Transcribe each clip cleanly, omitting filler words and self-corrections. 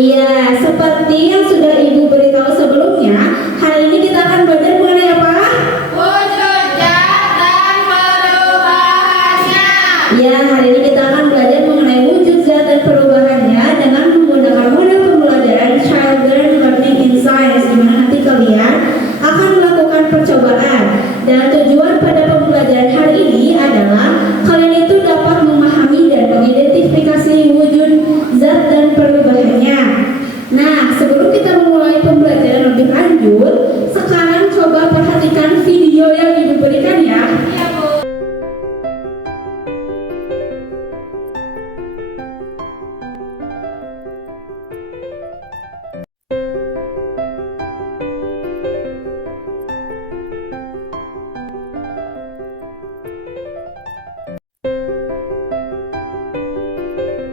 Iya, seperti yang sudah Ibu beritahu sebelumnya, hari ini kita akan belajar mengenai apa? Wujud zat dan perubahannya. Ya, hari ini kita akan belajar mengenai wujud zat dan perubahannya dengan menggunakan model pembelajaran Children Learning in Science, di mana nanti kalian akan melakukan percobaan. Dan tujuan pada pembelajaran hari ini adalah kalian itu dapat memahami dan mengidentifikasi wujud zat dan perubahannya. Nah, sebelum kita memulai pembelajaran lebih lanjut, sekarang coba perhatikan video yang Ibu berikan ya. Iya, Bu.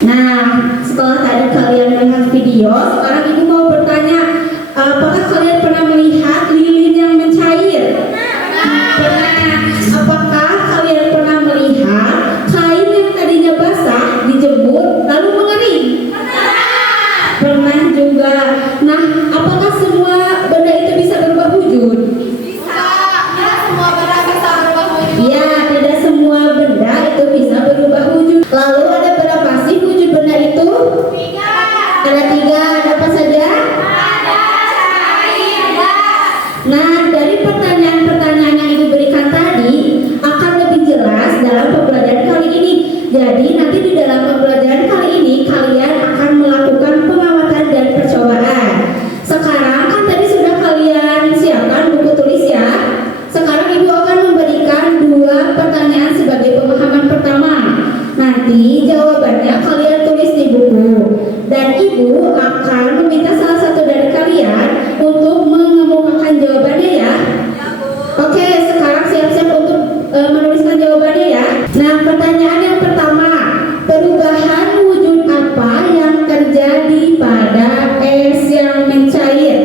Nah, setelah tadi kalian melihat video, sekarang Ibu mau bertanya, apakah kalian pernah melihat lilin yang mencair? Pernah. Apakah kalian pernah melihat kain yang tadinya basah dijemur lalu mengering? Pernah juga. Nah, apakah semua benda itu bisa berubah wujud? Bisa. Ya, semua benda bisa berubah wujud. Ya, tidak semua benda itu bisa berubah wujud. Lalu ada berapa sih wujud benda itu? 3. Ada 3, ada apa saja? Ada cair, gas. Nah, dari pertanyaan-pertanyaan yang Ibu berikan tadi akan lebih jelas dalam pembelajaran kali ini. Jadi nanti di dalam pembelajaran kali ini kalian akan melakukan pengamatan dan percobaan. Sekarang kan tadi sudah kalian siapkan buku tulis ya. Sekarang Ibu akan memberikan 2 pertanyaan sebagai pemahaman pertama. Nanti jawabannya kalian tulis di buku. Dan Ibu akan meminta salah satu dari kalian untuk mengemukakan jawabannya ya. Ya, Bu. Oke, sekarang siap-siap untuk menuliskan jawabannya ya. Nah, pertanyaan yang pertama, perubahan wujud apa yang terjadi pada es yang mencair?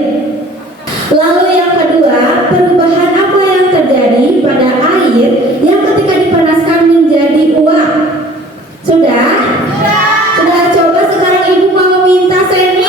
Lalu yang kedua, perubahan apa yang terjadi pada air yang ketika dipanaskan menjadi uap? Sudah? Sudah, coba sekarang Ibu mau minta semi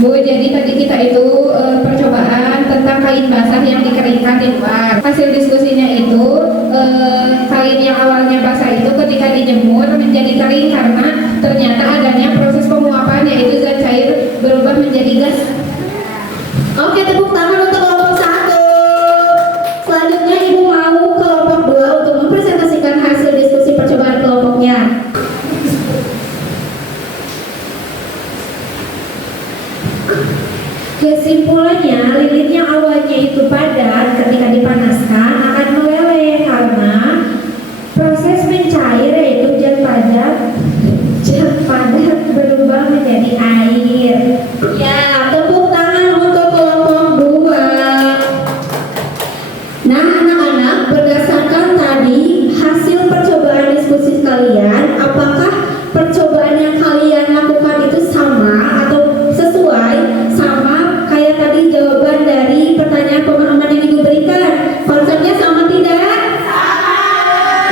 Bu, jadi tadi kita itu percobaan tentang kain basah yang dikeringkan di luar. Hasil diskusinya itu kain yang awalnya basah itu ketika dijemur menjadi kering karena ternyata adanya proses penguapan, yaitu zat cair berubah menjadi gas. Oke, tepuk tangan untuk kelompok 1. Selanjutnya Ibu mau kelompok 2 untuk mempresentasikan hasil diskusi percobaan kelompoknya. Kesimpulannya, lilin yang awalnya itu padat ketika dipanaskan akan meleleh karena proses mencair, yaitu zat padat berubah menjadi air. Ya, tepuk tangan untuk kelompok 2. Nah, anak-anak, berdasarkan tadi hasil percobaan diskusi kalian, apakah percobaan yang kalian lakukan itu sama atau sesuai sama kayak tadi jawaban dari pertanyaan pemahaman yang Ibu berikan? Konsepnya sama tidak? Sama.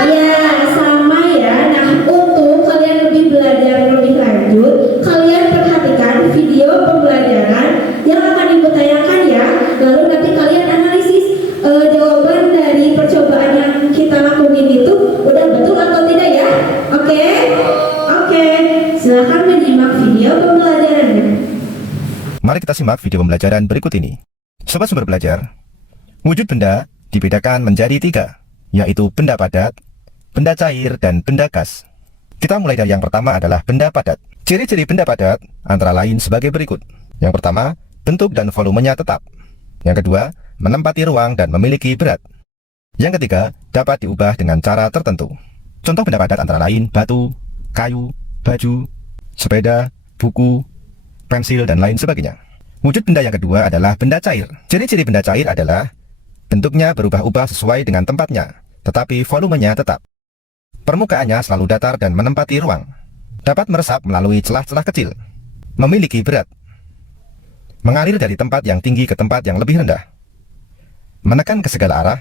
Ya, sama ya. Nah, untuk kalian lebih belajar lebih lanjut, kalian perhatikan video pembelajaran yang akan Ibu tayangkan ya. Lalu nanti kalian analisis jawaban dari percobaan yang kita lakuin itu udah betul atau tidak ya? Oke? Oke. Silakan menyimak video pembelajarannya. Mari kita simak video pembelajaran berikut ini. Sobat Sumber Belajar, wujud benda dibedakan menjadi 3, yaitu benda padat, benda cair, dan benda gas. Kita mulai dari yang pertama adalah benda padat. Ciri-ciri benda padat antara lain sebagai berikut. Yang pertama, bentuk dan volumenya tetap. Yang kedua, menempati ruang dan memiliki berat. Yang ketiga, dapat diubah dengan cara tertentu. Contoh benda padat antara lain batu, kayu, baju, sepeda, buku, pensil, dan lain sebagainya. Wujud benda yang kedua adalah benda cair. Ciri-ciri benda cair adalah bentuknya berubah-ubah sesuai dengan tempatnya, tetapi volumenya tetap. Permukaannya selalu datar dan menempati ruang. Dapat meresap melalui celah-celah kecil. Memiliki berat. Mengalir dari tempat yang tinggi ke tempat yang lebih rendah. Menekan ke segala arah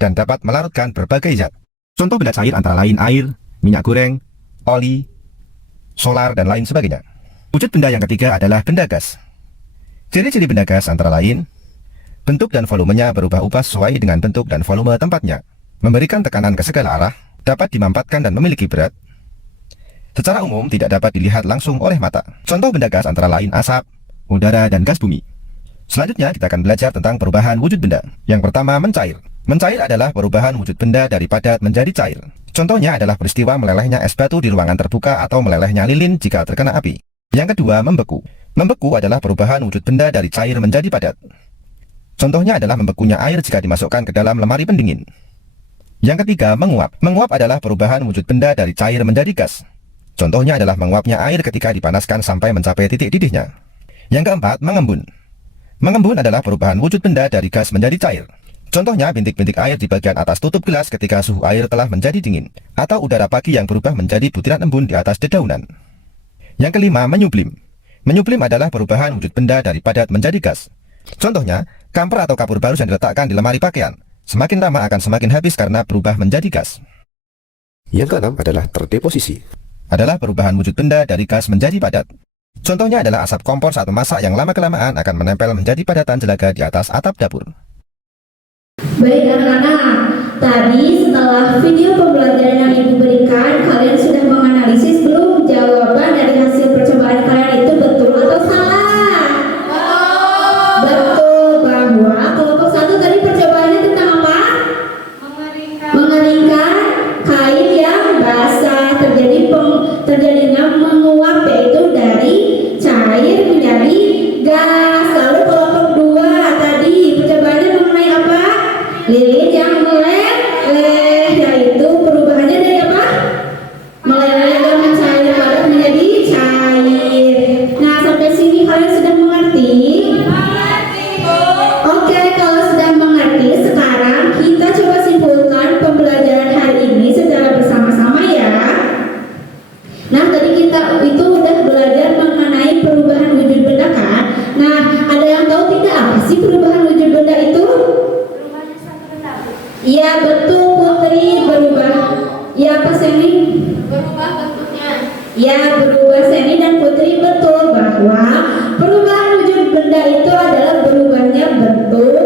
dan dapat melarutkan berbagai zat. Contoh benda cair antara lain air, minyak goreng, oli, solar, dan lain sebagainya. Wujud benda yang ketiga adalah benda gas. Ciri-ciri benda gas antara lain bentuk dan volumenya berubah-ubah sesuai dengan bentuk dan volume tempatnya. Memberikan tekanan ke segala arah, dapat dimampatkan dan memiliki berat. Secara umum tidak dapat dilihat langsung oleh mata. Contoh benda gas antara lain asap, udara, dan gas bumi. Selanjutnya kita akan belajar tentang perubahan wujud benda. Yang pertama, mencair. Mencair adalah perubahan wujud benda dari padat menjadi cair. Contohnya adalah peristiwa melelehnya es batu di ruangan terbuka atau melelehnya lilin jika terkena api. Yang kedua, membeku. Membeku adalah perubahan wujud benda dari cair menjadi padat. Contohnya adalah membekunya air jika dimasukkan ke dalam lemari pendingin. Yang ketiga, menguap. Menguap adalah perubahan wujud benda dari cair menjadi gas. Contohnya adalah menguapnya air ketika dipanaskan sampai mencapai titik didihnya. Yang keempat, mengembun. Mengembun adalah perubahan wujud benda dari gas menjadi cair. Contohnya bintik-bintik air di bagian atas tutup gelas ketika suhu air telah menjadi dingin, atau udara pagi yang berubah menjadi butiran embun di atas dedaunan. Yang kelima, menyublim. Menyublim adalah perubahan wujud benda dari padat menjadi gas. Contohnya, kamper atau kapur barus yang diletakkan di lemari pakaian. Semakin lama akan semakin habis karena berubah menjadi gas. Yang keenam adalah terdeposisi. Adalah perubahan wujud benda dari gas menjadi padat. Contohnya adalah asap kompor saat memasak yang lama-kelamaan akan menempel menjadi padatan jelaga di atas atap dapur. Baik anak-anak, tadi setelah video pembelajaran yang Ibu berikan, kalian sudah menganalisis belum jawaban dari hasil percobaan kalian itu betul atau salah? Betul, bahwa kelompok 1 tadi percobaannya tentang apa? Mengeringkan kain yang basah, terjadinya menguap, yaitu dari cair menjadi gas. Lalu kelompok 2 tadi percobaannya mengenai apa? Lilin yang meleleh, yaitu perubahannya dari apa? Meleleh dan mencair padat menjadi cair. Nah, sampai sini kalian sudah mengerti? Oke, kalau sudah mengerti, sekarang kita coba simpulkan pembelajaran hari ini secara bersama-sama ya. Nah, tadi kita itu udah belajar mengenai perubahan wujud benda kan? Nah, ada yang tahu tidak apa sih perubahan wujud benda itu? Iya, betul Putri, berubah. Ya, apa Seni? Berubah bentuknya. Ya, berubah Seni dan Putri, betul bahwa perubahan wujud benda itu adalah berubahnya bentuk,